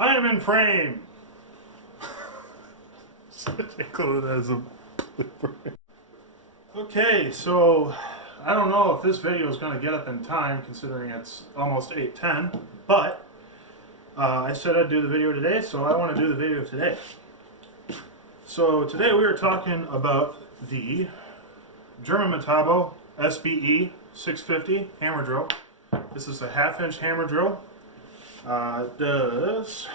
I am in frame. Okay, so I don't know if this video is going to get up in time considering it's almost 8:10, but I said I'd do the video today, so I want to do the video today. So today we are talking about the German Metabo SBE 650 hammer drill. This is a 1/2-inch hammer drill. It does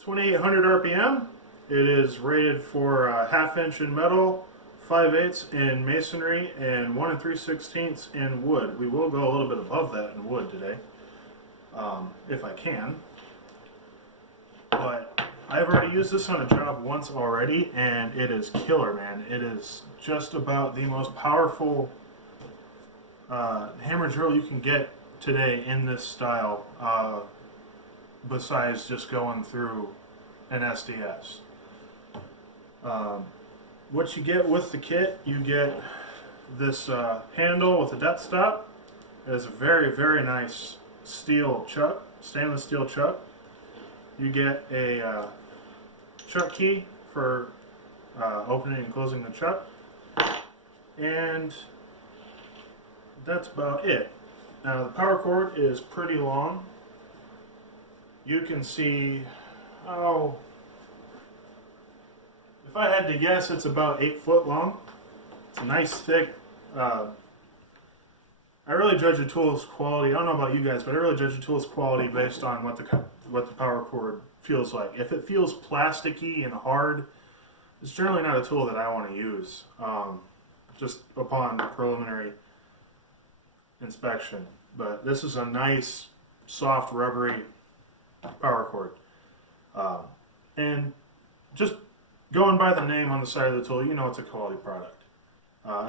2,800 RPM. It is rated for 1/2-inch in metal, 5/8 in masonry, and 1 3/16 in wood. We will go a little bit above that in wood today, if I can. But I've already used this on a job once already, and it is killer, man. It is just about the most powerful hammer drill you can get today in this style, besides just going through an SDS. What you get with the kit, you get this handle with a death stop. It is a very, very nice steel chuck, stainless steel chuck. You get a chuck key for opening and closing the chuck, and that's about it. Now the power cord is pretty long. You can see, if I had to guess, it's about 8 foot long. It's a nice thick, I really judge a tool's quality. I don't know about you guys, but I really judge a tool's quality based on what the power cord feels like. If it feels plasticky and hard, it's generally not a tool that I want to use, just upon preliminary inspection. But this is a nice, soft, rubbery power cord. And just going by the name on the side of the tool, you know it's a quality product.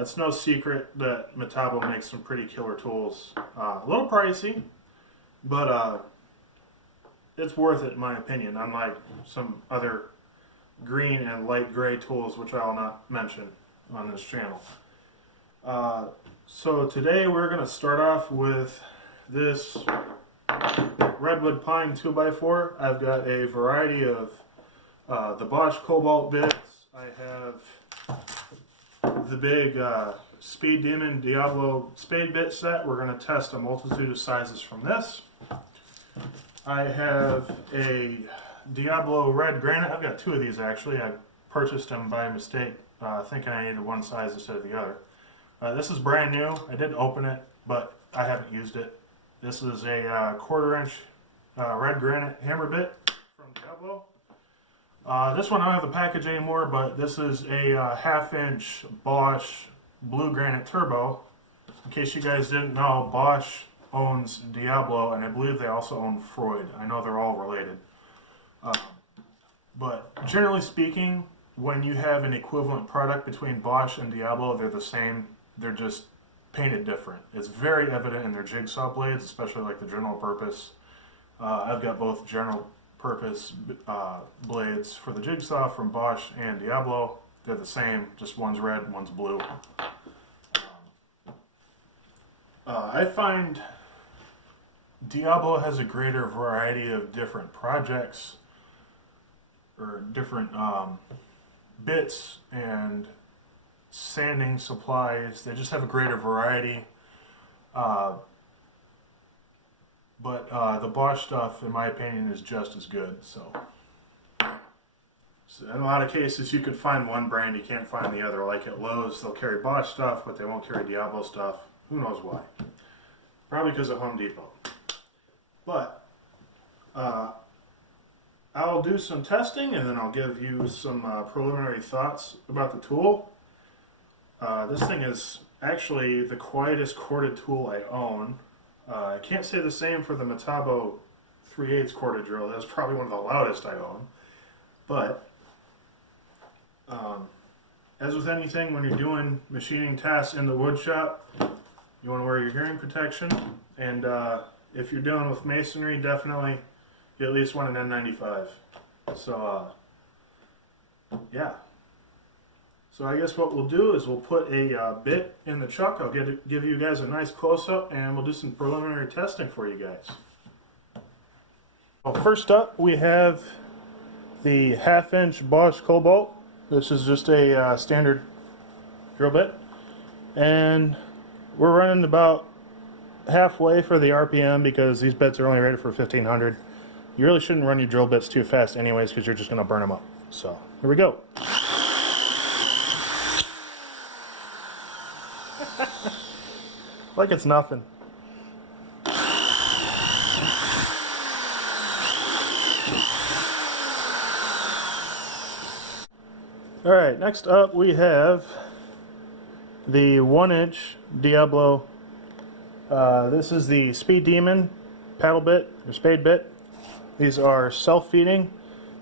It's no secret that Metabo makes some pretty killer tools. A little pricey, but it's worth it in my opinion, unlike some other green and light gray tools, which I will not mention on this channel. So today we're going to start off with this redwood pine 2x4. I've got a variety of the Bosch Cobalt bits. I have the big Speed Demon Diablo spade bit set. We're going to test a multitude of sizes from this. I have a Diablo red granite. I've got 2 of these actually. I purchased them by mistake, thinking I needed one size instead of the other. This is brand new. I did open it, but I haven't used it. This is a 1/4-inch red granite hammer bit from Diablo. This one I don't have the package anymore, but this is a 1/2-inch Bosch blue granite turbo. In case you guys didn't know, Bosch owns Diablo, and I believe they also own Freud. I know they're all related. But generally speaking, when you have an equivalent product between Bosch and Diablo, they're the same. They're just painted different. It's very evident in their jigsaw blades, especially like the general purpose. I've got both general purpose blades for the jigsaw from Bosch and Diablo. They're the same, just one's red and one's blue. I find Diablo has a greater variety of different projects or different bits and sanding supplies. They just have a greater variety. But the Bosch stuff, in my opinion, is just as good. So in a lot of cases, you could find one brand, you can't find the other. Like at Lowe's, they'll carry Bosch stuff, but they won't carry Diablo stuff. Who knows why? Probably because of Home Depot. But I'll do some testing, and then I'll give you some preliminary thoughts about the tool. This thing is actually the quietest corded tool I own. I can't say the same for the Metabo 3/8 corded drill. That's probably one of the loudest I own. But as with anything, when you're doing machining tasks in the wood shop, you want to wear your hearing protection. And if you're dealing with masonry, definitely you at least want an N95. So yeah. So I guess what we'll do is we'll put a bit in the chuck. I'll give you guys a nice close-up, and we'll do some preliminary testing for you guys. Well, first up, we have the 1/2-inch Bosch Cobalt. This is just a standard drill bit, and we're running about halfway for the RPM because these bits are only rated for 1500. You really shouldn't run your drill bits too fast anyways because you're just going to burn them up. So here we go. Like it's nothing. Alright, next up we have the 1-inch Diablo. This is the Speed Demon paddle bit or spade bit. These are self-feeding.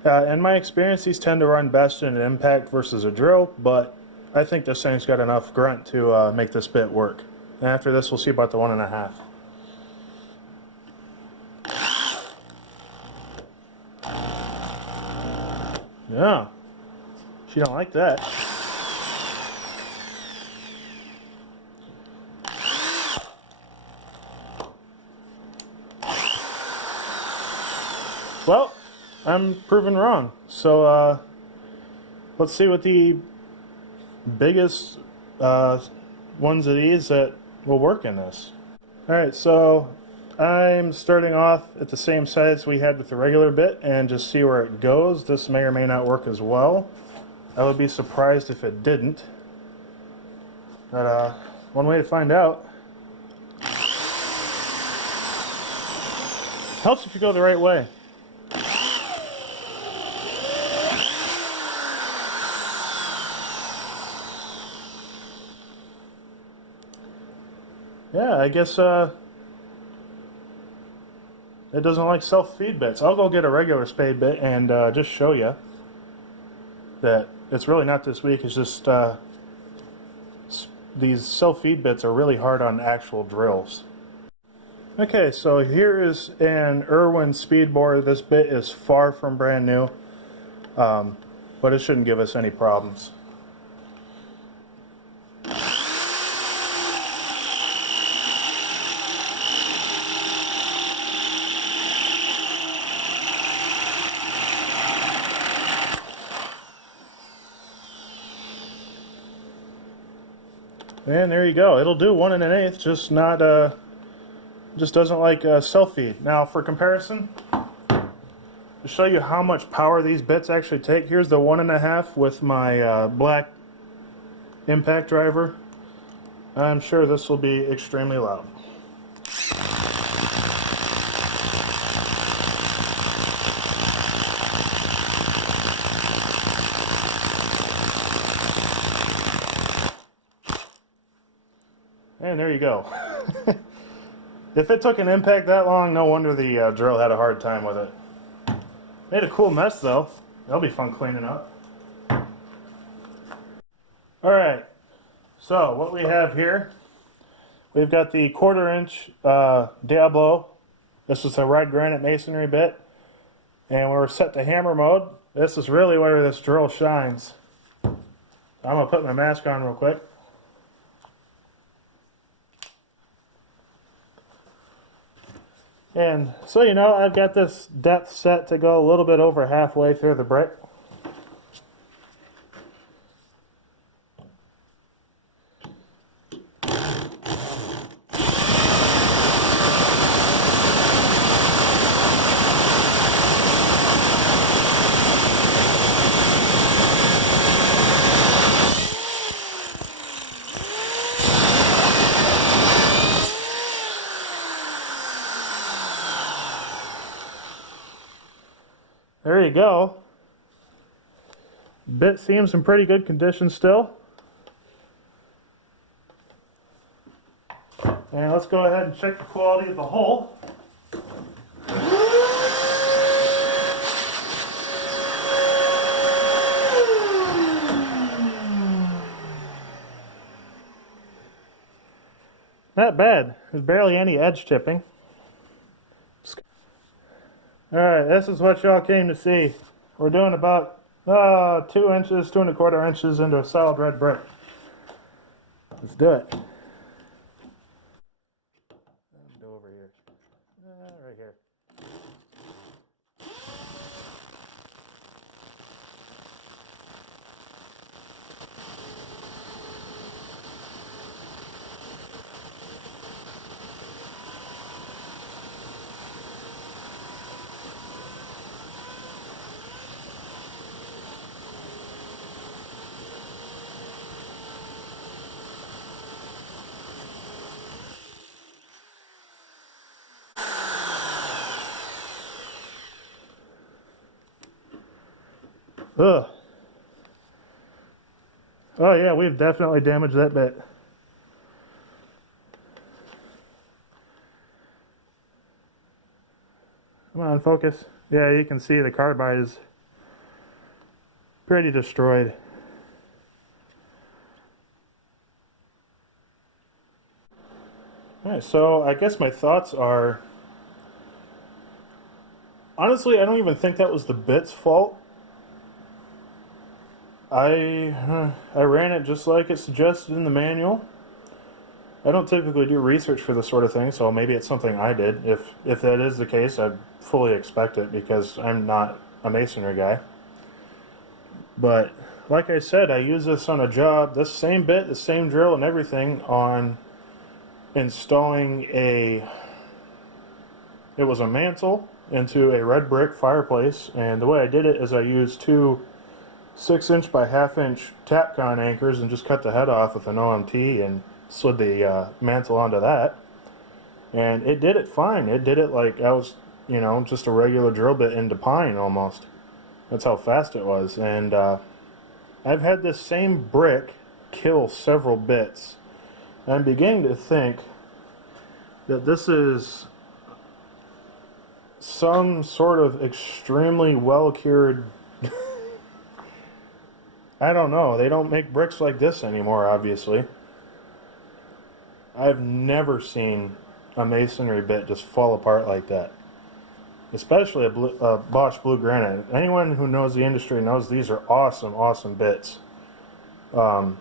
In my experience, these tend to run best in an impact versus a drill, but I think this thing's got enough grunt to make this bit work. And after this, we'll see about the 1.5. Yeah, she don't like that. Well, I'm proven wrong. So let's see what the biggest ones of these that will work in this. Alright, so I'm starting off at the same size we had with the regular bit and just see where it goes. This may or may not work as well. I would be surprised if it didn't. But one way to find out. Helps if you go the right way. Yeah, I guess it doesn't like self-feed bits. I'll go get a regular spade bit and just show you that it's really not this weak. It's just these self-feed bits are really hard on actual drills. Okay, so here is an Irwin speed bore. This bit is far from brand new, but it shouldn't give us any problems. And there you go. It'll do 1 1/8, just not just doesn't like self-feed. Now for comparison, to show you how much power these bits actually take, here's the 1.5 with my black impact driver. I'm sure this will be extremely loud. And there you go. If it took an impact that long, no wonder the drill had a hard time with it. Made a cool mess though. That'll be fun cleaning up. Alright, so what we have here, we've got the 1/4-inch Diablo. This is a red granite masonry bit. And we're set to hammer mode. This is really where this drill shines. I'm going to put my mask on real quick. And so you know, I've got this depth set to go a little bit over halfway through the brick. There you go. Bit seems in pretty good condition still. And let's go ahead and check the quality of the hole. Not bad. There's barely any edge chipping. Alright, this is what y'all came to see. We're doing about 2 inches, 2¼ inches into a solid red brick. Let's do it. Go over here. Right here. Ugh. Oh yeah, we've definitely damaged that bit. Come on, focus. Yeah, you can see the carbide is pretty destroyed. Alright, so I guess my thoughts are... Honestly, I don't even think that was the bit's fault. I ran it just like it suggested in the manual. I don't typically do research for this sort of thing, so maybe it's something I did. If that is the case, I'd fully expect it because I'm not a masonry guy. But like I said, I use this on a job, this same bit, the same drill and everything, on installing it was a mantle into a red brick fireplace, and the way I did it is I used 2 6-inch by 1/2-inch Tapcon anchors and just cut the head off with an OMT and slid the mantle onto that, and it did it fine. It did it like I was, just a regular drill bit into pine almost. That's how fast it was. And I've had this same brick kill several bits. I'm beginning to think that this is some sort of extremely well cured. I don't know. They don't make bricks like this anymore, obviously. I've never seen a masonry bit just fall apart like that. Especially a Bosch Blue Granite. Anyone who knows the industry knows these are awesome, awesome bits. I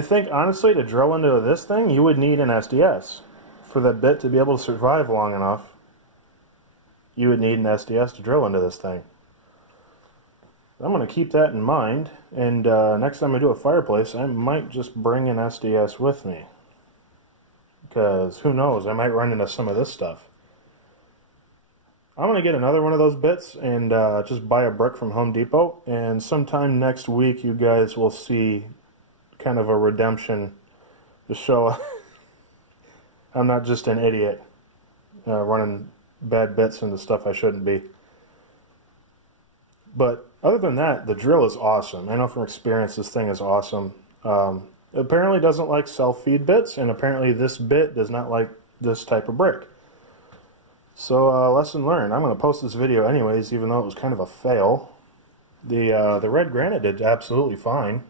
think, honestly, to drill into this thing, you would need an SDS. For that bit to be able to survive long enough, you would need an SDS to drill into this thing. I'm going to keep that in mind, and next time I do a fireplace, I might just bring an SDS with me. Because who knows, I might run into some of this stuff. I'm going to get another one of those bits and just buy a brick from Home Depot, and sometime next week you guys will see kind of a redemption to show I'm not just an idiot running bad bits into stuff I shouldn't be. But other than that, the drill is awesome. I know from experience this thing is awesome. Apparently doesn't like self-feed bits, and apparently this bit does not like this type of brick. So lesson learned. I'm going to post this video anyways, even though it was kind of a fail. The red granite did absolutely fine.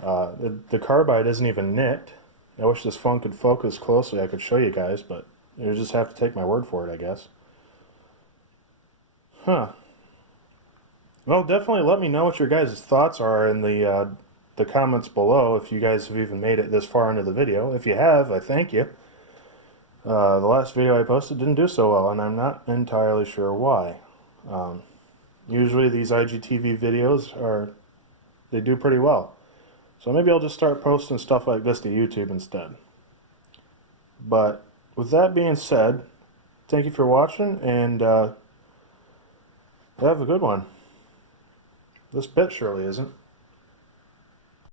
The carbide isn't even nicked. I wish this phone could focus closely. I could show you guys, but you just have to take my word for it, I guess. Huh. Well, definitely let me know what your guys' thoughts are in the comments below if you guys have even made it this far into the video. If you have, I thank you. The last video I posted didn't do so well, and I'm not entirely sure why. Usually these IGTV videos they do pretty well. So maybe I'll just start posting stuff like this to YouTube instead. But with that being said, thank you for watching, and have a good one. This bit surely isn't.